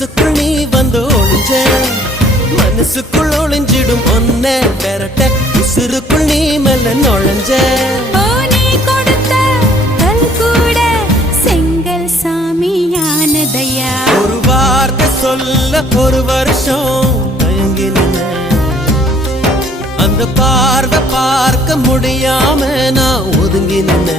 மனசுக்குள் நீ வந்து ஒளிஞ்ச மனசுக்குள் ஒளிஞ்சிடும் ஒன்ன பெறட்ட உசுருக்குள் நீ மெல்ல நுழைஞ்ச நீ கொடுத்த கல் கூட செங்கல் சாமியானதையா ஒரு வார்த்தை சொல்ல ஒரு வருஷம் தயங்கி நின்ன அந்த பார்வை பார்க்க முடியாம நான் ஒதுங்கி நின்ன